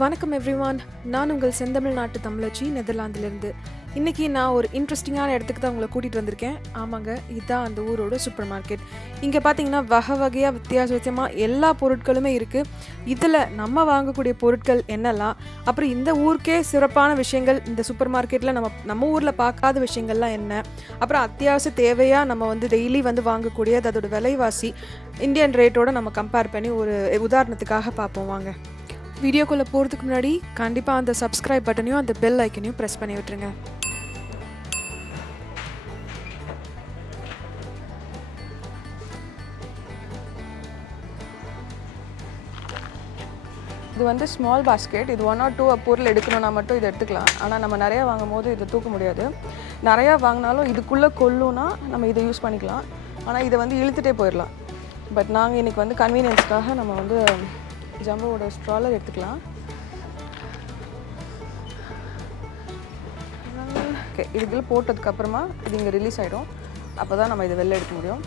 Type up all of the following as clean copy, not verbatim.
வணக்கம் எவ்ரிவான். நான் உங்கள் செந்தமிழ் நாட்டு தமிழச்சி நெதர்லாந்திலிருந்து. இன்றைக்கி நான் ஒரு இன்ட்ரெஸ்டிங்கான இடத்துக்கு தான் உங்களை கூட்டிகிட்டு வந்திருக்கேன். ஆமாங்க, இதுதான் அந்த ஊரோட சூப்பர் மார்க்கெட். இங்கே பார்த்தீங்கன்னா வகையாக வித்தியாசமாக எல்லா பொருட்களுமே இருக்குது. இதில் நம்ம வாங்கக்கூடிய பொருட்கள் என்னெல்லாம், அப்புறம் இந்த ஊருக்கே சிறப்பான விஷயங்கள் இந்த சூப்பர் மார்க்கெட்டில் நம்ம ஊரில் பார்க்காத விஷயங்கள்லாம் என்ன, அப்புறம் அத்தியாவசிய தேவையாக நம்ம டெய்லி வாங்கக்கூடியது அதோட விலைவாசி இந்தியன் ரேட்டோடு நம்ம கம்பேர் பண்ணி ஒரு உதாரணத்துக்காக பார்ப்போம் வாங்க. வீடியோக்குள்ளே போகிறதுக்கு முன்னாடி கண்டிப்பாக அந்த சப்ஸ்கிரைப் பட்டனையும் அந்த பெல் ஐக்கனையும் ப்ரெஸ் பண்ணி விட்டுருங்க. இது ஸ்மால் பாஸ்கெட். இது 1 or 2 பொருள் எடுக்கணும்னா மட்டும் இதை எடுத்துக்கலாம். ஆனால் நம்ம நிறையா வாங்கும் போது இதை தூக்க முடியாது. நிறையா வாங்கினாலும் இதுக்குள்ளே கொள்ளுன்னா நம்ம இதை யூஸ் பண்ணிக்கலாம். ஆனால் இதை இழுத்துட்டே போயிடலாம். பட் நாங்கள் இன்றைக்கி கன்வீனியன்ஸ்க்காக நம்ம ஜம்போவோட ஸ்ட்ராலர் எடுத்துக்கலாம். ஓகே, இதுக்குள்ளே போட்டதுக்கப்புறமா இது இங்கே ரிலீஸ் ஆகிடும். அப்போ தான் நம்ம இதை வெளில எடுக்க முடியும்.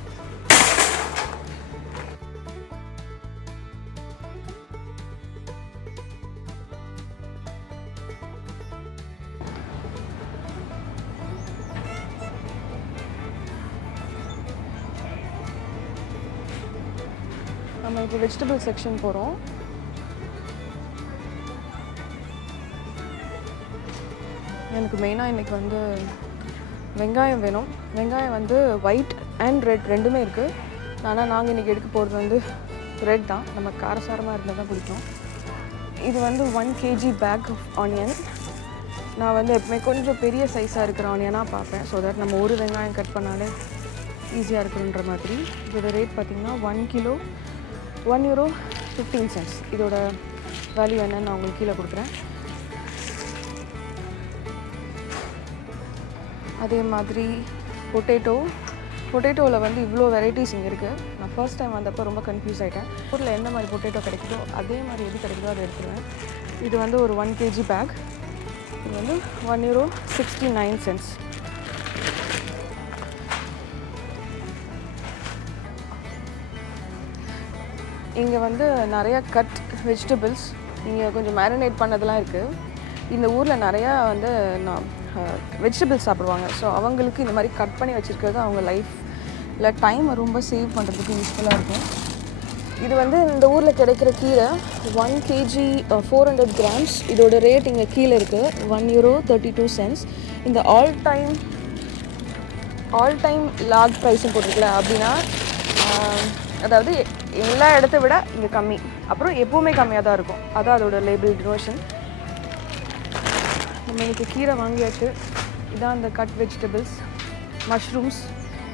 நம்ம இப்போ வெஜிடபிள் செக்ஷன் போகிறோம். எனக்கு மெயினாக இன்றைக்கி வெங்காயம் வேணும். வெங்காயம் ஒயிட் அண்ட் ரெட் ரெண்டுமே இருக்குது. ஆனால் நாங்கள் இன்றைக்கி எடுக்க போகிறது ரெட் தான். நம்ம காரசாரமாக இருந்தால் தான் பிடிக்கும். இது 1 kg பேக் ஆஃப் ஆனியன். நான் எப்பவுமே கொஞ்சம் பெரிய சைஸாக இருக்கிற ஆனியனாக பார்ப்பேன். ஸோ தட் நம்ம ஒரு வெங்காயம் கட் பண்ணாலே ஈஸியாக இருக்குன்ற மாதிரி. இதோட ரேட் பார்த்திங்கன்னா 1 kilo €1.15. இதோட வேல்யூ என்னன்னு நான் உங்களுக்கு கீழே கொடுக்குறேன். அதே மாதிரி பொட்டேட்டோவில் இவ்வளோ வெரைட்டிஸ் இங்கே இருக்குது. நான் ஃபர்ஸ்ட் டைம் வந்தப்போ ரொம்ப கன்ஃபியூஸ் ஆகிட்டேன். ஊரில் எந்த மாதிரி பொட்டேட்டோ கிடைக்குதோ அதே மாதிரி எது கிடைக்குதோ அதை எடுத்துருவேன். இது ஒரு 1 kg பேக். இது €1.69. இங்கே நிறையா கட் வெஜிடபிள்ஸ் இங்கே கொஞ்சம் மேரினேட் பண்ணதெல்லாம் இருக்குது. இந்த ஊரில் நிறையா வெஜிடபிள்ஸ் சாப்பிடுவாங்க. ஸோ அவங்களுக்கு இந்த மாதிரி கட் பண்ணி வச்சுருக்கிறது அவங்க லைஃப்பில் டைமை ரொம்ப சேவ் பண்ணுறதுக்கு யூஸ்ஃபுல்லாக இருக்கும். இது இந்த ஊரில் கிடைக்கிற கீரை 1 kg 400 grams. இதோட ரேட் இங்கே கீழே இருக்குது €1.32. இந்த ஆல் டைம் லார்ஜ் ப்ரைஸும் போட்டிருக்கல. அப்படின்னா அதாவது எல்லா இடத்த விட இங்கே கம்மி, அப்புறம் எப்போவுமே கம்மியாக தான் இருக்கும். அதான் அதோட லேபிள் டினோஷன். நம்ம இன்றைக்கி கீரை வாங்கியாச்சு. இதான் அந்த கட் வெஜிடபிள்ஸ்.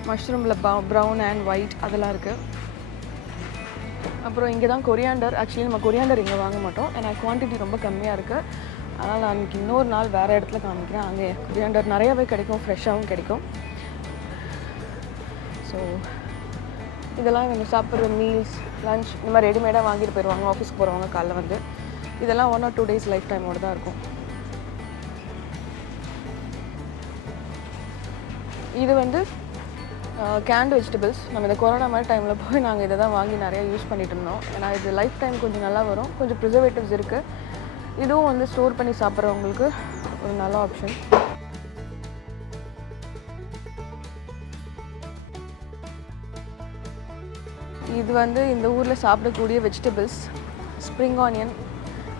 மஷ்ரூமில் ப்ரௌன் அண்ட் ஒயிட் அதெல்லாம் இருக்குது. அப்புறம் இங்கே தான் கொரியாண்டர். ஆக்சுவலி நம்ம கொரியாண்டர் இங்கே வாங்க மாட்டோம், ஏன்னா குவான்டிட்டி ரொம்ப கம்மியாக இருக்குது. அதனால் நான் இன்றைக்கி இன்னொரு நாள் வேறு இடத்துல காமிக்கிறேன். அங்கே கொரியாண்டர் நிறையாவே கிடைக்கும், ஃப்ரெஷ்ஷாகவும் கிடைக்கும். ஸோ இதெல்லாம் இவங்க சாப்பிட்ற மீல்ஸ், லன்ச் இந்த மாதிரி ரெடிமேடாக வாங்கிட்டு போயிடுவாங்க ஆஃபீஸ்க்கு போகிறவங்க காலைல. இதெல்லாம் 1 or 2 days லைஃப் டைமோடு தான் இருக்கும். இது கேண்ட் வெஜிடபிள்ஸ். நம்ம இந்த கொரோனா மாதிரி டைமில் போய் நாங்கள் இதை தான் வாங்கி நிறையா யூஸ் பண்ணிட்டு இருந்தோம். ஏன்னா இது லைஃப் டைம் கொஞ்சம் நல்லா வரும். கொஞ்சம் ப்ரிசர்வேட்டிவ்ஸ் இருக்குது. இதுவும் ஸ்டோர் பண்ணி சாப்பிட்றவங்களுக்கு ஒரு நல்ல ஆப்ஷன். இது இந்த ஊரில் சாப்பிடக்கூடிய வெஜிடபிள்ஸ். Spring onion.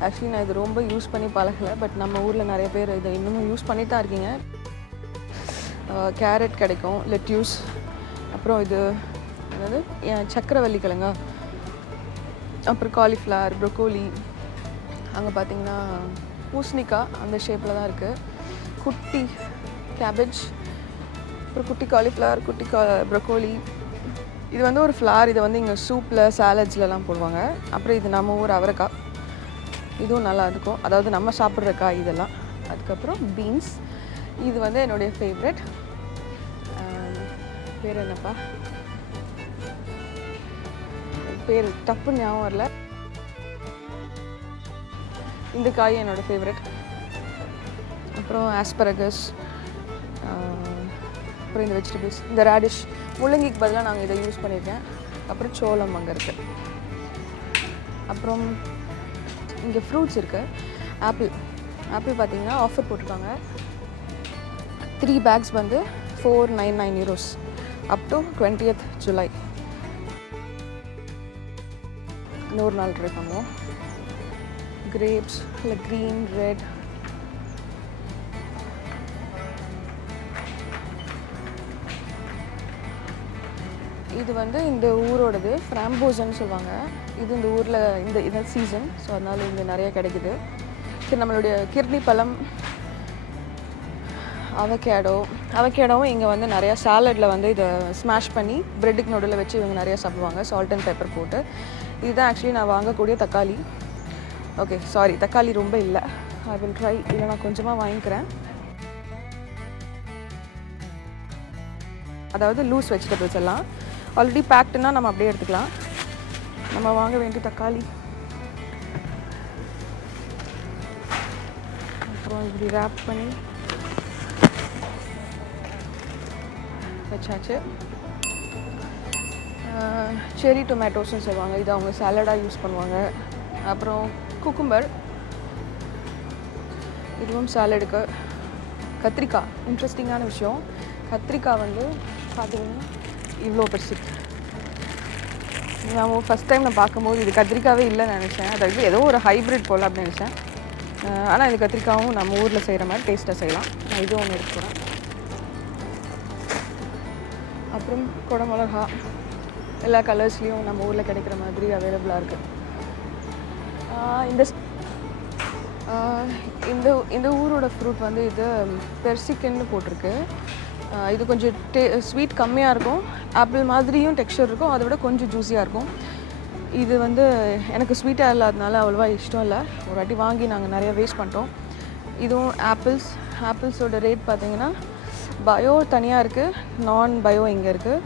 ஆக்சுவலி நான் இது ரொம்ப யூஸ் பண்ணி பழகலை, பட் நம்ம ஊரில் நிறைய பேர் இதை இன்னமும் யூஸ் பண்ணிட்டு தான் இருக்கீங்க. கேரட் கிடைக்கும், லெட்யூஸ். அப்புறம் இது சக்கரவள்ளி கிழங்கா, அப்புறம் காலிஃப்ளவர், ப்ரொக்கோலி. அங்கே பார்த்திங்கன்னா பூசணிக்காய் அந்த ஷேப்பில் தான் இருக்குது. குட்டி கேபேஜ், அப்புறம் குட்டி காலிஃப்ளவர், குட்டி ப்ரொக்கோலி. இது ஒரு ஃப்ளார். இதை இங்கே சூப்பில், சாலட்ஸ்லலாம் போடுவாங்க. அப்புறம் இது நம்ம ஊர் அவரைக்காய். இதுவும் நல்லா இருக்கும், அதாவது நம்ம சாப்பிட்ற காய் இதெல்லாம். அதுக்கப்புறம் பீன்ஸ். இது என்னுடைய ஃபேவரெட். பேர் என்னப்பா, பேர் டப்பு ஞாபகம் வரல. இந்த காய் என்னோடய ஃபேவரெட். அப்புறம் ஆஸ்பரகஸ், அப்புறம் இந்த வெஜிடபிள்ஸ், இந்த ரேடிஷ், முள்ளங்கிக்கு பதிலாக நாங்கள் இதை யூஸ் பண்ணியிருக்கேன். அப்புறம் சோளம் அங்கே இருக்குது. அப்புறம் இங்கே ஃப்ரூட்ஸ் இருக்குது. ஆப்பிள் பார்த்தீங்கன்னா ஆஃபர் போட்டிருக்காங்க. 3 bags வந்து 499 euros up to 20th July. இன்னொரு நாள் ட்ரை பண்ணுவோம். கிரேப்ஸ் இல்லை க்ரீன் ரெட். இது வந்து இந்த ஊரோடது ஃப்ராம்போசன்னு சொல்லுவாங்க. இது இந்த ஊரில் இந்த சீசன், ஸோ அதனால் இங்கே நிறைய கிடைக்குது. சரி, நம்மளுடைய கிர்னி பழம், அவகேடோவும் இங்கே வந்து நிறையா சாலடில் வந்து இதை ஸ்மாஷ் பண்ணி ப்ரெட்டுக்கு நடுவில் வச்சு இவங்க நிறையா சாப்பிடுவாங்க, சால்ட் அண்ட் பெப்பர் போட்டு. இதுதான் ஆக்சுவலி நான் வாங்கக்கூடிய தக்காளி. ஓகே, சாரி, தக்காளி ரொம்ப இல்லை. ஐ வில் ட்ரை, இல்லை நான் கொஞ்சமாக வாங்கிக்கிறேன். அதாவது லூஸ் வெஜிடபிள்ஸ் எல்லாம் ஆல்ரெடி பேக்டுன்னா நம்ம அப்படியே எடுத்துக்கலாம். நம்ம வாங்க வேண்டிய தக்காளி அப்புறம் இப்படி ரேப் பண்ணி வச்சாச்சு. செரி டொமேட்டோஸ்ன்னு சொல்லுவாங்க, இது அவங்க சாலடாக யூஸ் பண்ணுவாங்க. அப்புறம் குக்கும்பர், இதுவும் சாலடுக்கு. கத்திரிக்காய், இன்ட்ரெஸ்டிங்கான விஷயம், கத்திரிக்காய் வந்து பார்த்தீங்கன்னா இவ்வளோ பெருசு. நான் ஃபஸ்ட் டைம் நான் பார்க்கும்போது இது கத்திரிக்காவே இல்லைன்னு நினச்சேன். அதாவது ஏதோ ஒரு ஹைப்ரிட் போல் அப்படின்னு நினச்சேன். ஆனால் இது கத்திரிக்காவும் நம்ம ஊரில் செய்கிற மாதிரி டேஸ்ட்டாக செய்யலாம். நான் இதுவும் ஒன்று எடுத்துக்கிறேன். அப்புறம் குடமிளகா எல்லா கலர்ஸ்லேயும் நம்ம ஊரில் கிடைக்கிற மாதிரி அவைலபிளாக இருக்குது. இந்த ஊரோட ஃப்ரூட் வந்து இது பெர்சிக்கன்னு போட்டிருக்கு. இது கொஞ்சம் ஸ்வீட் கம்மியாக இருக்கும், ஆப்பிள் மாதிரியும் டெக்ஸ்சர் இருக்கும், அதை விட கொஞ்சம் ஜூஸியாக இருக்கும். இது வந்து எனக்கு ஸ்வீட்டாக இல்லாதனால அவ்வளோவா இஷ்டம் இல்லை. ஒரு வாட்டி வாங்கி நாங்கள் நிறையா வேஸ்ட் பண்ணிட்டோம். இதுவும் ஆப்பிள்ஸோட ரேட் பார்த்திங்கன்னா பயோ தனியாக இருக்குது, நான் பயோ இங்கே இருக்குது.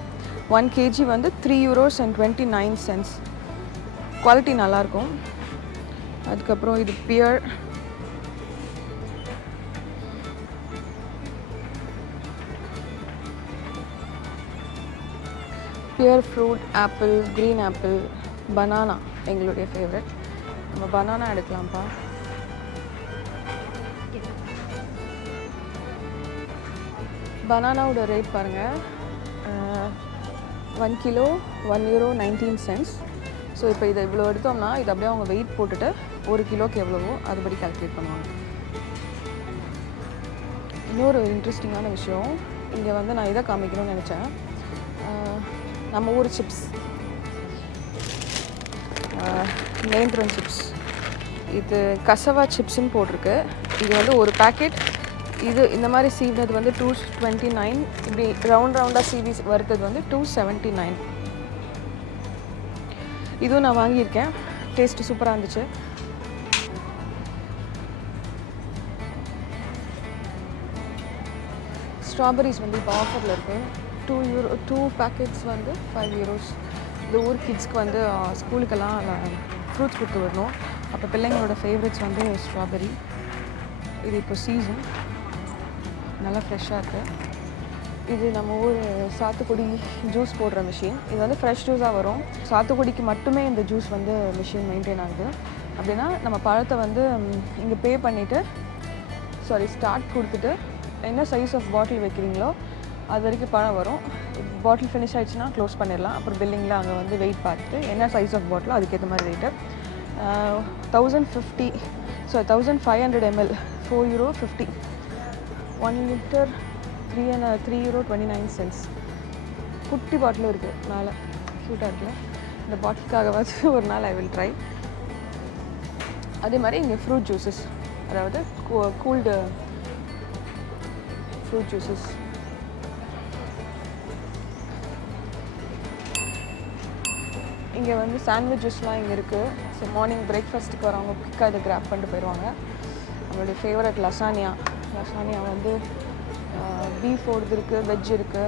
1 kg வந்து 3 euros. குவாலிட்டி நல்லாயிருக்கும். அதுக்கப்புறம் இது pear fruit, apple, green apple, banana எங்களுடைய ஃபேவரட். நம்ம பனானா எடுக்கலாம்ப்பா. பனானாவோட ரேட் பாருங்கள், 1 kilo 1 euro 19 cents. ஸோ இப்போ இதை இவ்வளோ எடுத்தோம்னா இது அப்படியே அவங்க வெயிட் போட்டுட்டு 1 கிலோக்கு எவ்வளவோ அதுபடி கால்குலேட் பண்ணுவாங்க. இன்னொரு இன்ட்ரெஸ்டிங்கான விஷயம், இங்கே வந்து நான் இதை காமிக்கணும்னு நினச்சேன். நம்ம ஊர் சிப்ஸ், நேந்திரம் சிப்ஸ், இது கசவா சிப்ஸ்ன்னு போட்டிருக்கு. இது வந்து ஒரு பேக்கெட், இது இந்த மாதிரி சீவினது வந்து 229, இப்படி ரவுண்டாக சீவி வறுத்தது வந்து 279. இதுவும் நான் வாங்கியிருக்கேன், டேஸ்ட்டு சூப்பராக இருந்துச்சு. ஸ்ட்ராபெரிஸ் வந்து இப்போ ஆஃபரில் இருக்குது. 2 பேக்கெட்ஸ் வந்து 5 euros. இந்த ஊர் கிட்ஸ்க்கு வந்து ஸ்கூலுக்கெல்லாம் ஃப்ரூட்ஸ் கொடுத்து வரணும். அப்போ பிள்ளைங்களோட ஃபேவரட்ஸ் வந்து ஸ்ட்ராபெரி. இது இப்போ சீசன், நல்லா ஃப்ரெஷ்ஷாக இருக்குது. இது நம்ம ஊர் சாத்துக்குடி ஜூஸ் போடுற மிஷின். இது வந்து ஃப்ரெஷ் ஜூஸாக வரும். சாத்துக்குடிக்கு மட்டுமே இந்த ஜூஸ் வந்து மிஷின் மெயின்டைன் ஆகுது. அப்படின்னா நம்ம பழத்தை வந்து இங்கே பே பண்ணிவிட்டு ஸ்டார்ட் கொடுத்துட்டு என்ன சைஸ் ஆஃப் பாட்டில் வைக்கிறீங்களோ அது வரைக்கும் பழம் வரும். பாட்டில் ஃபினிஷ் ஆகிடுச்சுன்னா க்ளோஸ் பண்ணிடலாம். அப்புறம் பில்லிங்கில் அங்கே வந்து வெயிட் பார்த்துட்டு என்ன சைஸ் ஆஃப் பாட்டிலோ அதுக்கேற்ற மாதிரி rate. 1500 ml 4 euro 50. 1 liter 3 euro 29 cents. குட்டி பாட்டிலும் இருக்குது மேலே, க்யூட்டாக இருக்குல்ல. இந்த பாட்டிலுக்காகவாச்சு ஒரு நாள் ஐ வில் ட்ரை. அதே மாதிரி இங்கே ஃப்ரூட் ஜூஸஸ், அதாவது கூல்டு ஃப்ரூட் ஜூஸஸ். இங்கே வந்து சாண்ட்விச்சஸ்லாம் இங்கே இருக்குது. ஸோ மார்னிங் பிரேக்ஃபாஸ்ட்டுக்கு வரவங்க குயிக்காக இதை கிராப் பண்ணிட்டு போயிடுவாங்க. நம்மளுடைய ஃபேவரட் லசானியா வந்து பீஃபோடது இருக்குது, வெஜ் இருக்குது.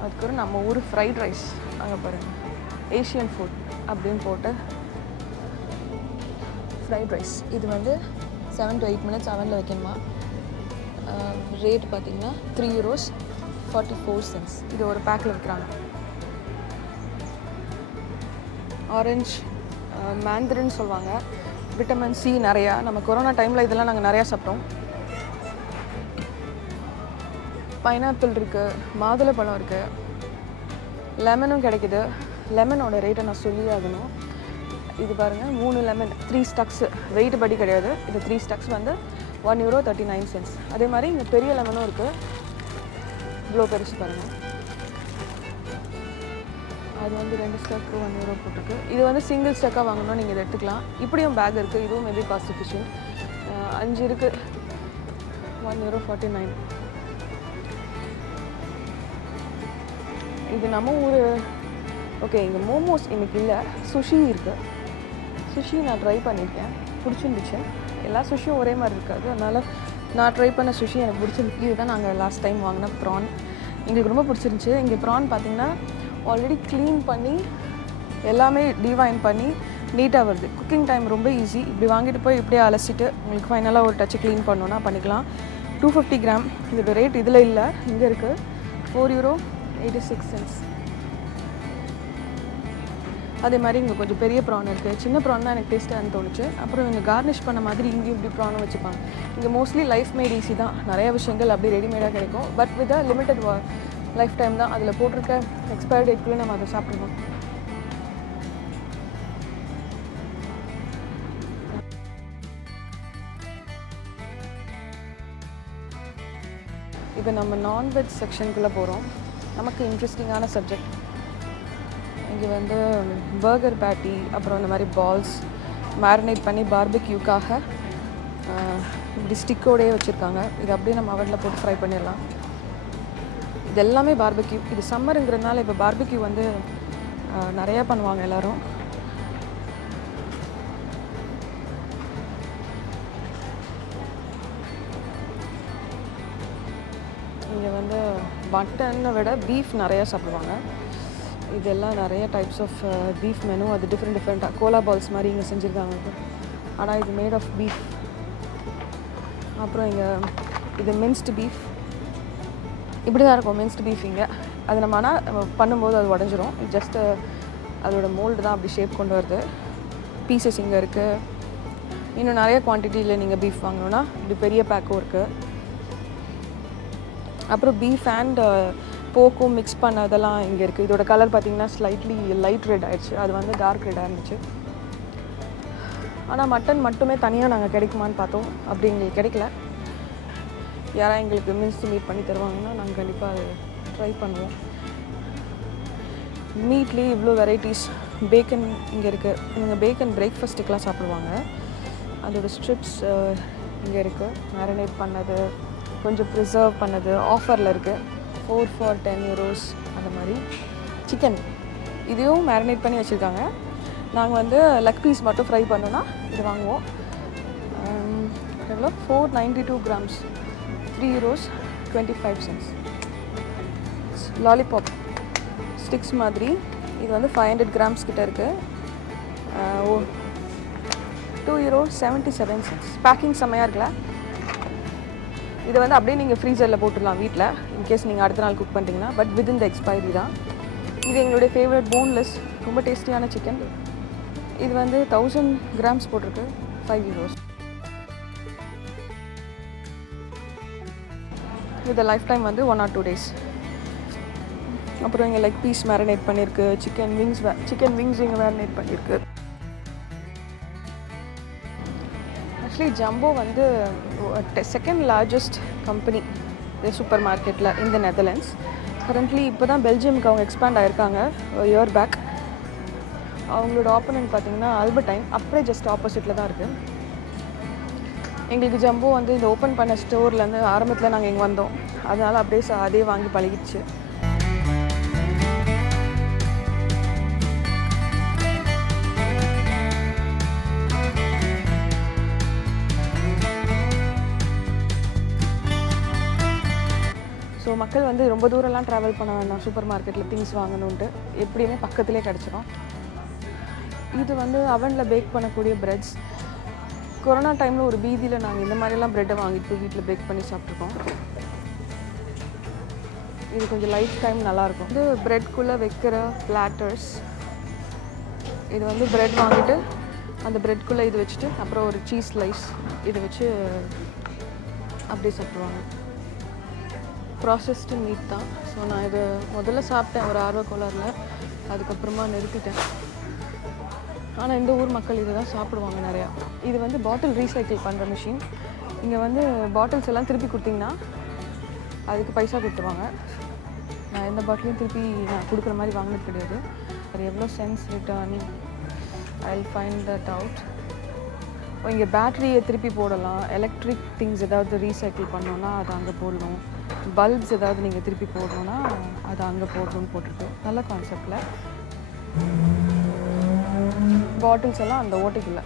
அதுக்கப்புறம் நம்ம ஊர் ஃப்ரைட் ரைஸ் அங்கே பாருங்கள், ஏஷியன் ஃபுட் அப்படின்னு போட்டு ஃப்ரைட் ரைஸ். இது வந்து 7 to 8 minutes அவனில் வைக்கணுமா. ரேட் பார்த்திங்கன்னா 3 euros 44 cents. இது ஒரு பேக்கில் விற்கிறாங்க. ஆரஞ்ச் மேந்திரின்னு சொல்லுவாங்க. விட்டமின் சி நிறையா. நம்ம கொரோனா டைமில் இதெல்லாம் நாங்கள் நிறையா சாப்பிட்டோம். பைனாப்பிள் இருக்குது, மாதுளப்பழம் இருக்குது, லெமனும் கிடைக்குது. லெமனோட ரேட்டை நான் சொல்லி ஆகணும். இது பாருங்கள், 3 லெமன் 3 ஸ்டக்ஸு, வெயிட் படி கிடையாது. இது 3 ஸ்டக்ஸ் வந்து €1.39. அதே மாதிரி இங்கே பெரிய லெமனும் இருக்குது. இவ்வளோ பெருசு பாருங்கள். அது வந்து 2 ஸ்டக்கு €1 போட்டிருக்கு. இது வந்து சிங்கிள் ஸ்டக்காக வாங்கணும், நீங்கள் இதை எடுத்துக்கலாம். இப்படியும் பேக் இருக்குது. இதுவும் மேபி காஸ்ட் எஃபிஷியன்ட். 5 இருக்குது, €1.49. இது நம்ம ஊர். ஓகே, இங்கே மோமோஸ் இன்றைக்கி இல்லை, சுஷி இருக்குது. சுஷி நான் ட்ரை பண்ணியிருக்கேன், பிடிச்சிருந்துச்சு. எல்லா சுஷியும் ஒரே மாதிரி இருக்காது, அதனால் நான் ட்ரை பண்ண சுஷி எனக்கு பிடிச்சிருக்கு. இதுதான் நாங்கள் லாஸ்ட் டைம் வாங்கின ப்ரான். எங்களுக்கு ரொம்ப பிடிச்சிருந்துச்சி. இங்கே ப்ரான் பார்த்திங்கன்னா ஆல்ரெடி க்ளீன் பண்ணி எல்லாமே டிவைன் பண்ணி நீட்டாக வருது. குக்கிங் டைம் ரொம்ப ஈஸி. இப்படி வாங்கிட்டு போய் இப்படியே அலசிட்டு உங்களுக்கு ஃபைனலாக ஒரு டச்சு க்ளீன் பண்ணோன்னா பண்ணிக்கலாம். 250 கிராம். இதோட ரேட் இதில் இல்லை, இங்கே இருக்குது. €4.86. அதே மாதிரி இங்கே கொஞ்சம் பெரிய ப்ரான் இருக்குது. சின்ன ப்ரான் தான் எனக்கு டேஸ்ட்டாக தோணுச்சு. அப்புறம் இங்கே கார்னிஷ் பண்ண மாதிரி இங்கேயும் இப்படி ப்ரானும் வச்சுப்பாங்க. இங்கே மோஸ்ட்லி லைஃப் மேட் ஈஸி தான், நிறைய விஷயங்கள் அப்படி ரெடிமேடாக கிடைக்கும். But with a limited life time தான். அதில் போட்டிருக்க எக்ஸ்பயர் டேட்குள்ளே நம்ம அதை சாப்பிடணும். இப்போ நம்ம நான்வெஜ் செக்ஷனுக்குள்ளே போகிறோம். நமக்கு இன்ட்ரெஸ்டிங்கான சப்ஜெக்ட். இங்கே வந்து பர்கர் பேட்டி, அப்புறம் இந்த மாதிரி பால்ஸ் மேரினேட் பண்ணி பார்பிக்யூக்காக இப்படி ஸ்டிக்கோடையே வச்சுருக்காங்க. இது அப்படியே நம்ம அவனில் போட்டு ஃப்ரை பண்ணிடலாம். இது எல்லாமே பார்பிக்யூ. இது சம்மருங்கிறதுனால இப்போ பார்பிக்யூ வந்து நிறையா பண்ணுவாங்க எல்லோரும். இங்கே வந்து மட்டனை விட பீஃப் நிறையா சாப்பிடுவாங்க. இதெல்லாம் நிறைய டைப்ஸ் ஆஃப் பீஃப் மெனு. அது டிஃப்ரெண்ட்டாக கோலா பால்ஸ் மாதிரி இங்கே செஞ்சுருக்காங்க. ஆனால் இது மேட் ஆஃப் பீஃப். அப்புறம் இங்கே இது மின்ஸ்டு பீஃப். இப்படி தான் இருக்கும் மின்ஸ்டு பீஃப் இங்கே. அது நம்ம ஆனால் பண்ணும்போது அது உடஞ்சிரும். ஜஸ்ட்டு அதோட மோல்டு தான் அப்படி ஷேப் கொண்டு வருது. பீசஸ் இங்கே இருக்குது. இன்னும் நிறைய குவான்டிட்டியில் நீங்கள் பீஃப் வாங்கணுன்னா இப்படி பெரிய பேக்கும் இருக்குது. அப்புறம் பீஃப் அண்ட் போக்கும் மிக்ஸ் பண்ணதெல்லாம் இங்கே இருக்குது. இதோட கலர் பார்த்திங்கன்னா ஸ்லைட்லி லைட் ரெட் ஆகிடுச்சு. அது வந்து டார்க் ரெட்டாக இருந்துச்சு. ஆனால் மட்டன் மட்டுமே தனியாக நாங்கள் கிடைக்குமான்னு பார்த்தோம். அப்படி எங்களுக்கு கிடைக்கல. யாராவது எங்களுக்கு மின்ஸ்டு மீட் பண்ணி தருவாங்கன்னா நாங்கள் கண்டிப்பாக அதை ட்ரை பண்ணுவோம். மீட்லேயே இவ்வளோ வெரைட்டிஸ். பேக்கன் இங்கே இருக்குது. இவங்க பேக்கன் பிரேக்ஃபாஸ்ட்டுக்கெலாம் சாப்பிடுவாங்க. அதோடய ஸ்ட்ரிப்ஸ் இங்கே இருக்குது. மேரினேட் பண்ணது, கொஞ்சம் ப்ரிசர்வ் பண்ணது ஆஃபரில் இருக்குது. 4 for €10 அந்த மாதிரி. சிக்கன் இதையும் மேரினேட் பண்ணி வச்சுருக்காங்க. நாங்கள் வந்து லெக் பீஸ் மட்டும் ஃப்ரை பண்ணோன்னா இது வாங்குவோம். எவ்வளோ 492 grams, €3.25. லாலிபாப் ஸ்டிக்ஸ் மாதிரி. இது வந்து 500 grams கிட்ட இருக்குது. €2.77. பேக்கிங் செம்மையாக இருக்குல்ல. இதை வந்து அப்படியே நீங்கள் ஃப்ரீசரில் போட்டுடலாம் வீட்டில், இன்கேஸ் நீங்கள் அடுத்த நாள் குக் பண்ணிட்டீங்கன்னா. பட் வித்தின் த எக்ஸ்பைரி தான். இது எங்களுடைய ஃபேவரட் போன்லெஸ், ரொம்ப டேஸ்டியான சிக்கன். இது வந்து 1000 grams போட்டிருக்கு, €5. இது லைஃப் டைம் வந்து 1 or 2 days. அப்புறம் இங்கே லெக் பீஸ் மேரினேட் பண்ணியிருக்கு. சிக்கன் விங்ஸ் இங்கே மேரினேட் பண்ணியிருக்கு. ஆக்சுவலி ஜம்போ வந்து செகண்ட் லார்ஜஸ்ட் கம்பெனி சூப்பர் மார்க்கெட்டில் இந்த நெதர்லாண்ட்ஸ். கரண்ட்லி இப்போ தான் பெல்ஜியமுக்கு அவங்க எக்ஸ்பேண்ட் ஆகிருக்காங்க இயர் பேக். அவங்களோட ஆப்போனன்ட் பார்த்திங்கன்னா ஆல்பர்டைன், அப்படியே ஜஸ்ட் ஆப்போசிட்டில் தான் இருக்குது. எங்களுக்கு ஜம்போ வந்து இந்த ஓப்பன் பண்ண ஸ்டோர்லேருந்து ஆரம்பத்தில் நாங்கள் இங்கே வந்தோம். அதனால் அப்படியே அதே வாங்கி பழகிடுச்சு. ஸோ மக்கள் வந்து ரொம்ப தூரம்லாம் ட்ராவல் பண்ண வேண்டாம் சூப்பர் மார்க்கெட்டில் திங்ஸ் வாங்கணுன்ட்டு. எப்படியுமே பக்கத்துலேயே கிடச்சிரும். இது வந்து அவனில் பேக் பண்ணக்கூடிய ப்ரெட்ஸ். கொரோனா டைமில் ஒரு பீதியில் நாங்கள் இந்த மாதிரிலாம் ப்ரெட்டை வாங்கிட்டு வீட்டில் பேக் பண்ணி சாப்பிட்ருக்கோம். இது கொஞ்சம் லைஃப் டைம் நல்லாயிருக்கும். இது ப்ரெட்குள்ளே வைக்கிற பிளாட்டர்ஸ். இது வந்து பிரெட் வாங்கிட்டு அந்த பிரெட்குள்ளே இது வச்சுட்டு அப்புறம் ஒரு சீஸ் ஸ்லைஸ் இதை வச்சு அப்படியே சாப்பிடுவாங்க. ப்ராசஸ்டு மீட் தான். ஸோ நான் இதை முதல்ல சாப்பிட்டேன் ஒரு ஆர்வக்கோளாறில், அதுக்கப்புறமா நிறுத்திட்டேன். ஆனால் இந்த ஊர் மக்கள் இதை தான் சாப்பிடுவாங்க நிறையா. இது வந்து பாட்டில் ரீசைக்கிள் பண்ணுற மிஷின். இங்கே வந்து பாட்டில்ஸ் எல்லாம் திருப்பி கொடுத்தீங்கன்னா அதுக்கு பைசா கொடுத்துருவாங்க. நான் எந்த பாட்டிலையும் திருப்பி நான் கொடுக்குற மாதிரி வாங்கினது கிடையாது. அது எவ்வளோ sense return I will find that out. இங்கே பேட்டரியை திருப்பி போடலாம், எலக்ட்ரிக் திங்ஸ் ஏதாவது ரீசைக்கிள் பண்ணோன்னா அதை அங்கே போடணும், பல்ப்ஸ் ஏதாவது நீங்கள் திருப்பி போடணுன்னா அதை அங்கே போடணும்னு போட்டிருக்கு. நல்ல கான்செப்டில் பாட்டில்ஸ் எல்லாம் அந்த ஓட்டைக்குள்ள.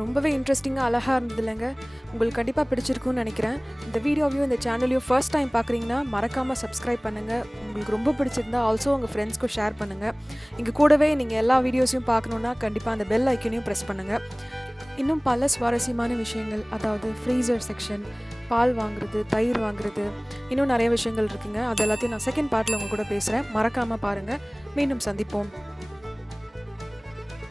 ரொம்பவே இன்ட்ரெஸ்டிங்காக அழகாக இருந்தது இல்லைங்க. உங்களுக்கு கண்டிப்பாக பிடிச்சிருக்குன்னு நினைக்கிறேன். இந்த வீடியோவையும் இந்த சேனலையும் ஃபர்ஸ்ட் டைம் பார்க்குறீங்கன்னா மறக்காமல் சப்ஸ்கிரைப் பண்ணுங்கள். உங்களுக்கு ரொம்ப பிடிச்சிருந்தா ஆல்சோ உங்கள் ஃப்ரெண்ட்ஸ்க்கும் ஷேர் பண்ணுங்கள். இங்கே கூடவே நீங்கள் எல்லா வீடியோஸையும் பார்க்கணுன்னா கண்டிப்பாக அந்த பெல் ஐக்கனையும் ப்ரெஸ் பண்ணுங்கள். இன்னும் பல சுவாரஸ்யமான விஷயங்கள், அதாவது ஃப்ரீசர் செக்ஷன், பால் வாங்குறது, தயிர் வாங்குறது, இன்னும் நிறைய விஷயங்கள் இருக்குங்க. அது எல்லாத்தையும் நான் செகண்ட் பார்ட்டில் உங்கள் கூட பேசுகிறேன். மறக்காமல் பாருங்கள். மீண்டும் சந்திப்போம்.